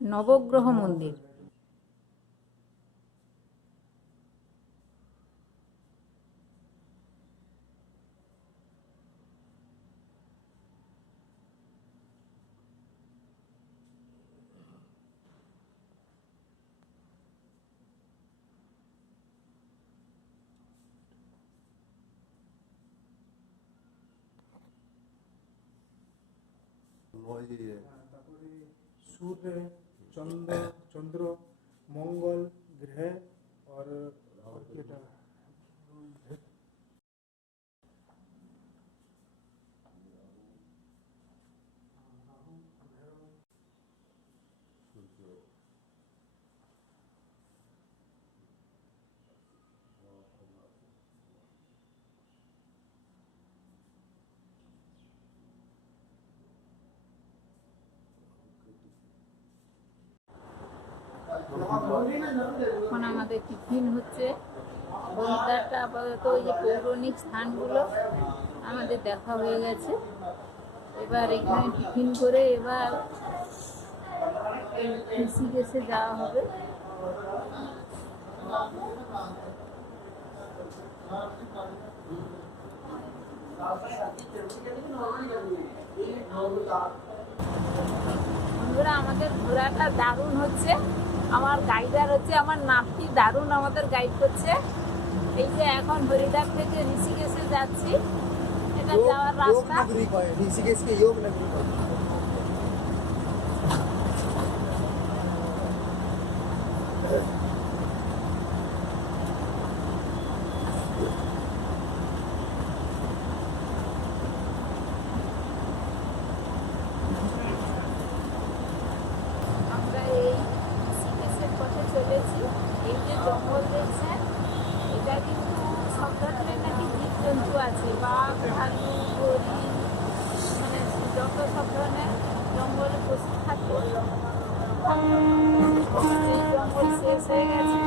নবগ্রহ মন্দির। তারপরে सूर्य चंद्र मंगल ग्रह और क्या এখন আমাদের টিফিন হচ্ছে। হরিদ্বারটা আপাতত ওই যে পৌরাণিক স্থানগুলো আমাদের দেখা হয়ে গেছে। এবার এখানে টিফিন করে এবার ঋষিকেশে যাওয়া হবে। বন্ধুরা, আমাদের ঘোরাটা দারুণ হচ্ছে। আমার গাইডার হচ্ছে আমার নাতি, দারুণ আমাদের গাইড করছে। এই যে এখন হরিদ্বার থেকে ঋষিকেশে যাচ্ছি, এটা যাওয়ার রাস্তা। ऋषिकेश के योग नगरी আমরা এই ঋষিকেশের পথে চলেছি। এই যে জঙ্গল দেখছেন, এটা কিন্তু সব ধরনের নাকি জীবজন্তু আছে, বাঘ, ভালু, হরিণ, মানে যত সব ধরনের জঙ্গলে পশু থাকে। এই জঙ্গল শেষ হয়ে গেছে।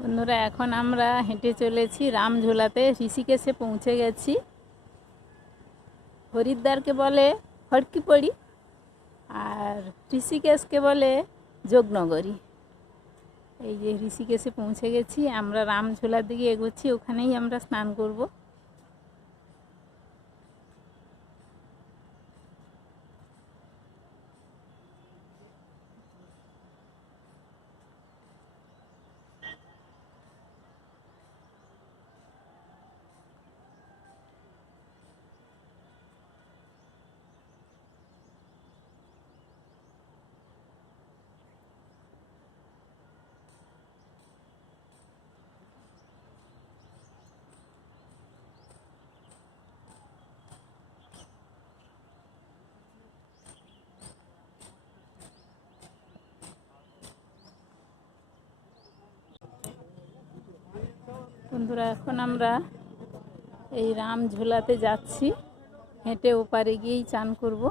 বন্ধুরা, এখন আমরা হেঁটে চলেছি রামঝোলাতে। ঋষিকেশে পৌঁছে গেছি। হরিদ্বারকে বলে হরকিপড়ি আর ঋষিকেশকে বলে যোগনগরী। এই যে ঋষিকেশে পৌঁছে গেছি, আমরা রামঝোলার দিকে এগোচ্ছি, ওখানেই আমরা স্নান করব। বন্ধুরা, এখন আমরা এই রামঝোলাতে যাচ্ছি। হেঁটে ওপারে গিয়েই চান করব।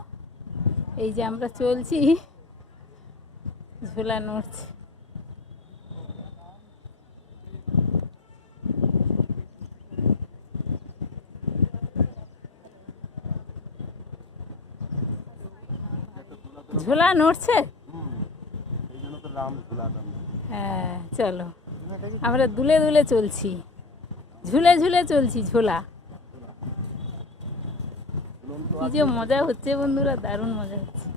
এই যে আমরা চলছি, ঝোলা নড়ছে। ঝোলা নড়ছে। হ্যাঁ, চলো, আমরা দুলে দুলে চলছি, ঝুলে ঝুলে চলছি ঝোলা। কি যে মজা হচ্ছে বন্ধুরা, দারুণ মজা হচ্ছে।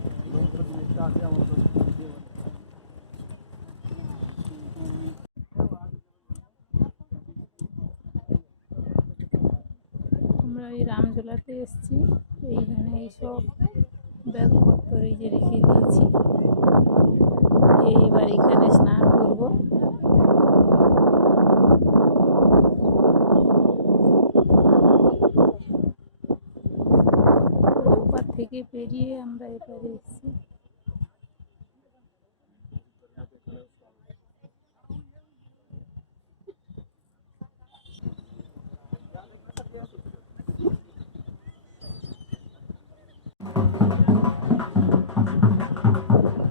আমরা এই রামঝোলাতে এসেছি। এইখানে এইসব ব্যাগপত্র এই যে রেখে দিয়েছি। এবার এখানে স্নান করব। ওপার থেকে পেরিয়ে আমরা এপারে এসেছি।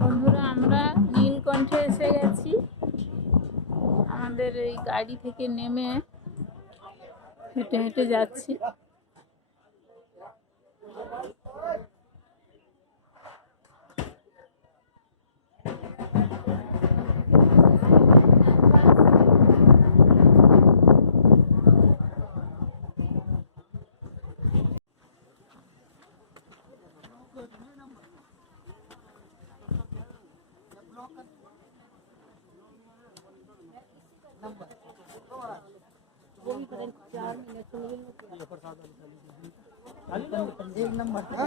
বন্ধুরা, আমরা নীলকণ্ঠে এসে গেছি। আমাদের এই গাড়ি থেকে নেমে হেঁটে হেঁটে যাচ্ছি। एक नंबर का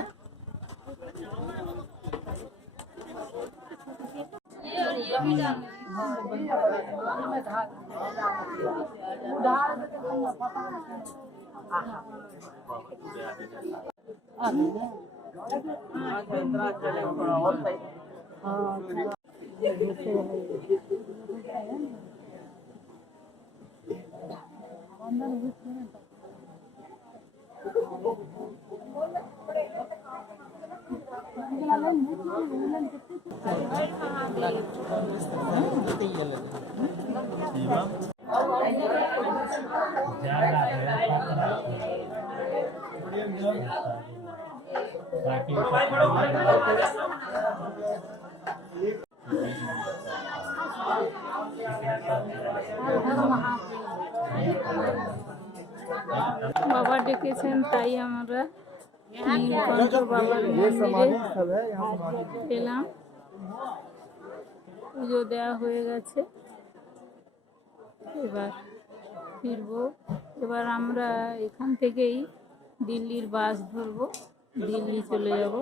বাবা ডেকেছেন তাই আমরা নীলকণ্ঠ বাবার মন্দিরে এলাম। পুজো দেওয়া হয়ে গেছে, এবার ফিরবো। এবার আমরা এখান থেকেই দিল্লির বাস ধরবো, দিল্লি চলে যাব।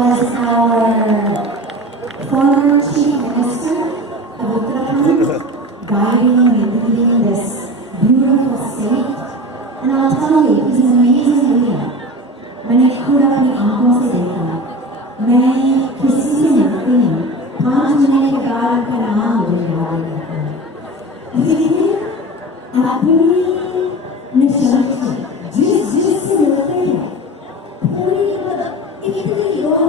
Was our former Chief Minister of Uttarakhand guiding and leading this beautiful state. And I'll tell you, he's an amazing leader. मैंने खुद अपनी आंखों से देखा, मैं किसी से मिलती हूँ, 5 महीने के बाद उनका नाम मुझे याद रहता है। लेकिन अपनी निशानी जिस से मिलते हैं, पूरी इतनी लोग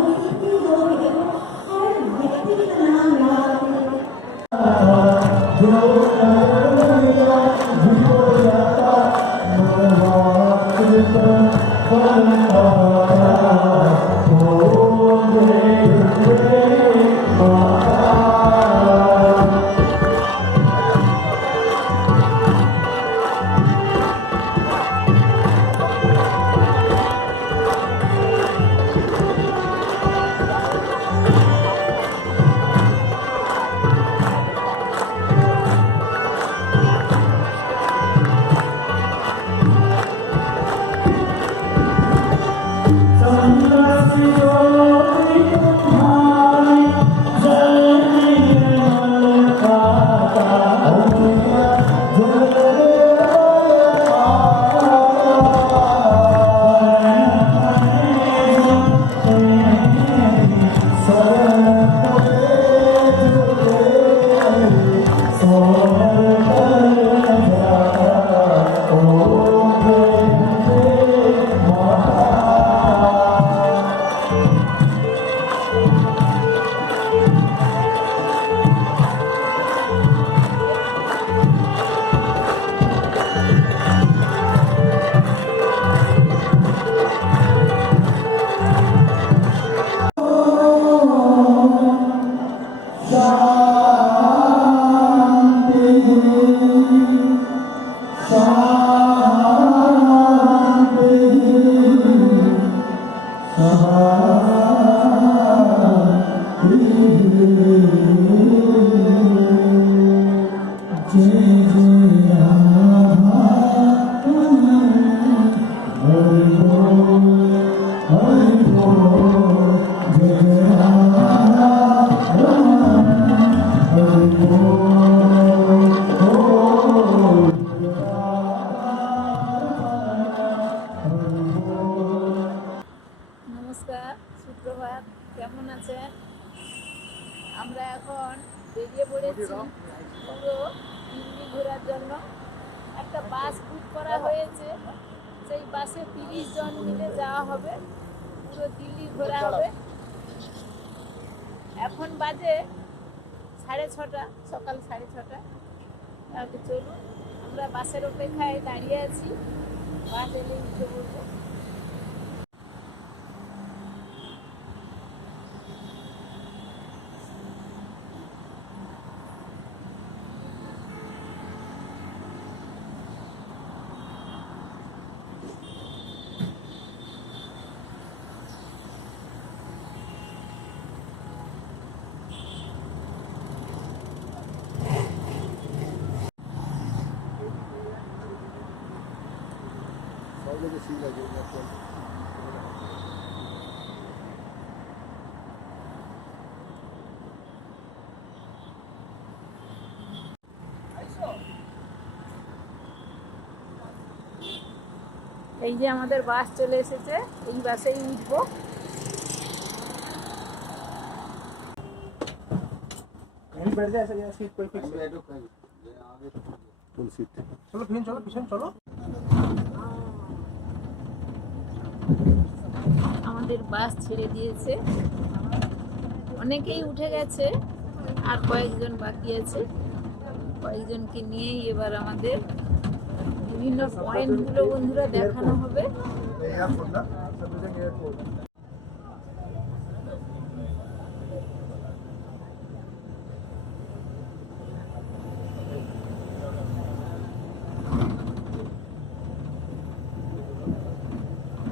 हर व्यक्ति का नाम याद নমস্কার, সুপ্রভাত। কেমন আছেন? আমরা এখন বেরিয়ে পড়েছি পুরো দিল্লি ঘোরার জন্য। একটা বাস বুক করা হয়েছে, সেই বাসে 30 জন মিলে যাওয়া হবে, পুরো দিল্লি ঘোরা হবে। এখন বাজে 6:30, সকাল 6:30। তাহলে চলুন, আমরা বাসের অপেক্ষায় দাঁড়িয়ে আছি, বাস এলে উঠে পড়বো। এই যে আমাদের বাস চলে এসেছে, এই বাসেই উঠবো। यहीं बैठ जाए, ऐसा सीट कोई फिक्स है। Full seat. चलो फिर चलो, पीछे चलो। আমাদের বাস ছেড়ে দিয়েছে, অনেকেই উঠে গেছে, আর কয়েকজন বাকি আছে। কয়েকজনকে নিয়েই এবার আমাদের বিভিন্ন পয়েন্টগুলো বন্ধুরা দেখানো হবে। एयरपोर्ट ना, सब एयरपोर्ट।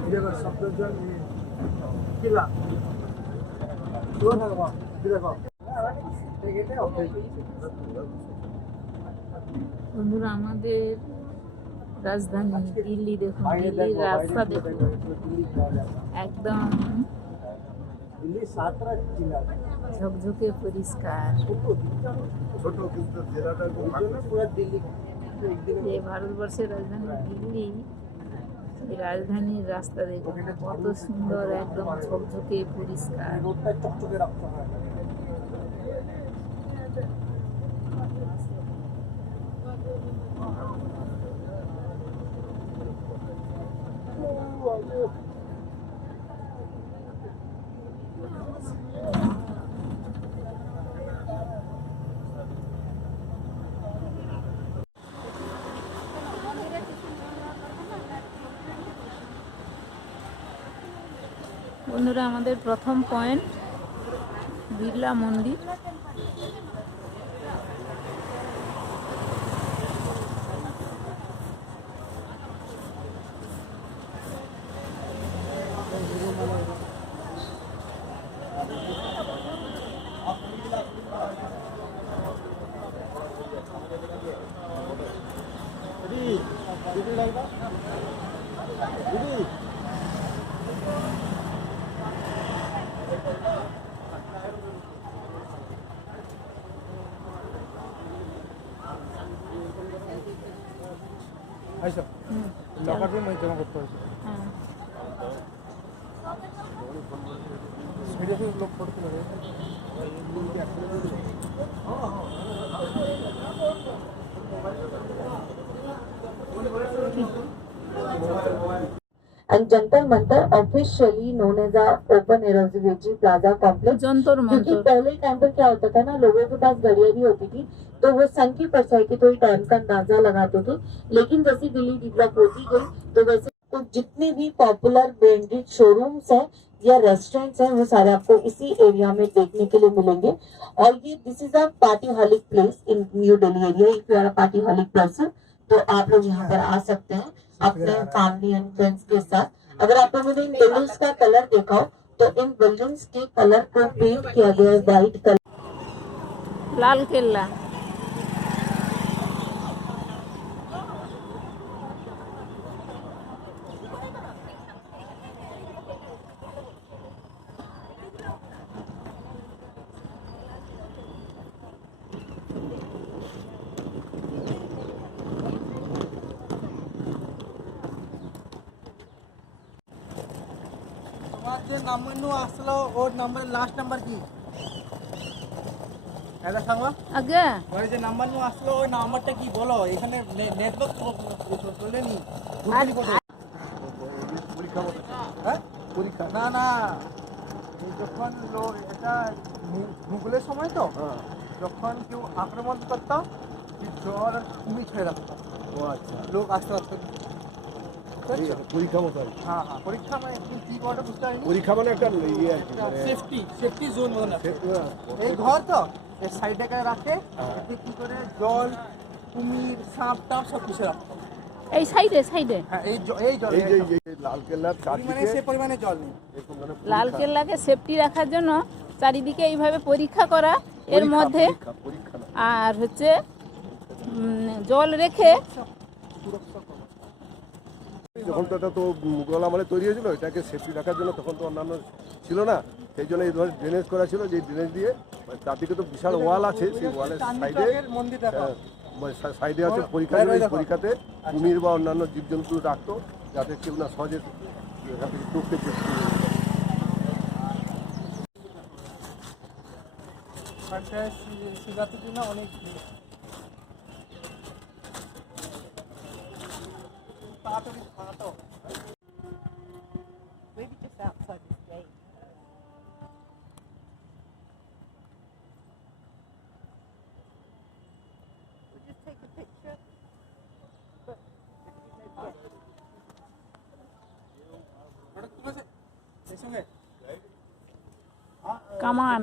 이래가 서브전이 길라. 좋아하는 거. 이래가. 되게 어때? বন্ধুরা, আমাদের রাজধানী দিল্লি দেখুন, দিল্লির রাস্তা দেখুন, একদম दिल्ली 7টা জেলা। ঝকঝকে পরিষ্কার। ছোট কিন্তু জেলাটা খুব পুরো দিল্লি যে ভারতবর্ষের রাজধানী দিল্লি, এই রাজধানীর রাস্তা দেখুন কত সুন্দর, একদম ঝকঝকে পরিষ্কার। রোডটা চকচকে রাখতে হয়। বন্ধুরা, আমাদের প্রথম পয়েন্ট বিড়লা মন্দির। আচ্ছা, লকার রুমে জমা করতে হবে। হ্যাঁ, ভিডিও লোক ফটো তুলে And Jantar Mantar, officially known as a open air observatory plaza complex, যন্তর क्योंकि মন্তর। पहले टाइम पर क्या होता था ना, लोगों के पास गाड़ियां भी होती थी, तो वो सन की परछाई के थोड़ी टाइम का अंदाजा लगाते थे। लेकिन जैसे दिल्ली डेवलप होती गई, तो वैसे तो जितने भी पॉपुलर ब्रांडेड शोरूम्स हैं या रेस्टोरेंट्स हैं, वो सारे आपको इसी एरिया में देखने के लिए मिलेंगे। और ये this is a partyholic place in new Delhi area. If you are a partyholic person, तो आप लोग यहाँ पर आ सकते हैं अपने फैमिली एंड फ्रेंड्स के साथ। अगर आप लोगों ने इन बिल्डिंग्स का कलर देखा हो, तो इन बिल्डिंग्स के कलर को पेंट किया गया है व्हाइट कलर। লাল কেল্লা। যে নাম্বার আসলো ওর নাম্বারের লাস্ট নাম্বার কি এটা সঙ্গ আগে ওই যে নাম্বার আসলো ওই নাম্বারটা কি বলো এখানে নেটওয়ার্ক চলেনি পরীক্ষা মতো হ্যাঁ পরীক্ষা না না এই যখন এটা ভূগোলের সময় তো হ্যাঁ যখন কেউ আক্রমণ করতাম জল আর কুমির ছেড়ে রাখতাম ও আচ্ছা লোক আসতে আসতে পরীক্ষা মতো আর কি। হ্যাঁ হ্যাঁ পরীক্ষা মানে কি বলটা বুঝতে পারিনি পরীক্ষা মানে একটা ইয়ে আর কি মানে সেফটি জোন মতন আছে সে- এই ঘর তো এর সাইডে রাখে হ্যাঁ। এতে কি করে জল কুমির সাপ টাপ সব কিছু রাখতো এই সাইডে সাইডে হ্যাঁ এই জল এই যে এই লাল কেল্লার পরিমাণে চারদিকে সে পরিমাণে জল নেই এরকম মানে লালকেল্লাকে সেফটি রাখার জন্য চারিদিকে এইভাবে পরীক্ষা করা এর পরীক্ষা, মধ্যে পরীক্ষা, পরীক্ষা না। আর হচ্ছে জল রেখে যখন তো এটা তো মুঘল আমলে তৈরি হয়েছিল এটাকে সেফটি রাখার জন্য তখন তো অন্যান্য ছিল না সেই জন্য এই ধরনের ড্রেনেজ করা ছিল যে ড্রেনেজ দিয়ে মানে চারদিকে তো বিশাল ওয়াল আছে সেই ওয়ালের সাইডে মন্দির দেখো সাইডে আছে পরীক্ষা ছিল, এই পরীক্ষাতে কুমির বা অন্যান্য জীবজন্তু রাখতো যাতে কেউ না সহজে এখান থেকে টুকতে শিবরাত্রির জন্য অনেক তাড়াতাড়ি খাওয়াতো Maybe just outside this gate. We'll just take a picture. কামান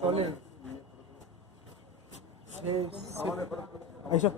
চলে এইসব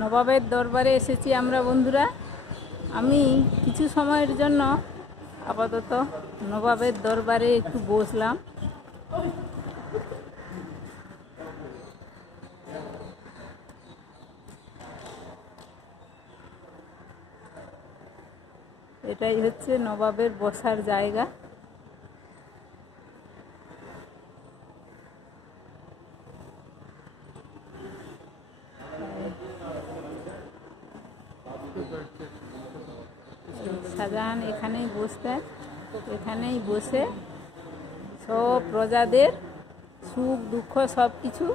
নবাবের দরবারে এসেছি আমরা বন্ধুরা। আমি কিছু সময়ের জন্য আপাতত নবাবের দরবারে একটু বসলাম। এটাই হচ্ছে নবাবের বসার জায়গা। শাহজাহান এখানেই বসতেন, এখানেই বসে সব প্রজাদের সুখ দুঃখ সব কিছু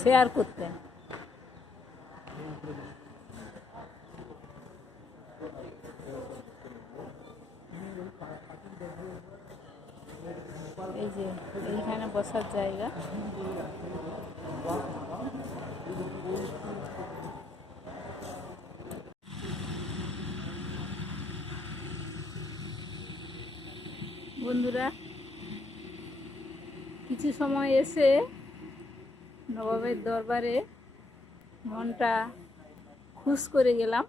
শেয়ার করতেন। এই যে এইখানে বসার জায়গা। বন্ধুরা কিছু সময় এসে নবাবের দরবারে মনটা খুশ করে গেলাম।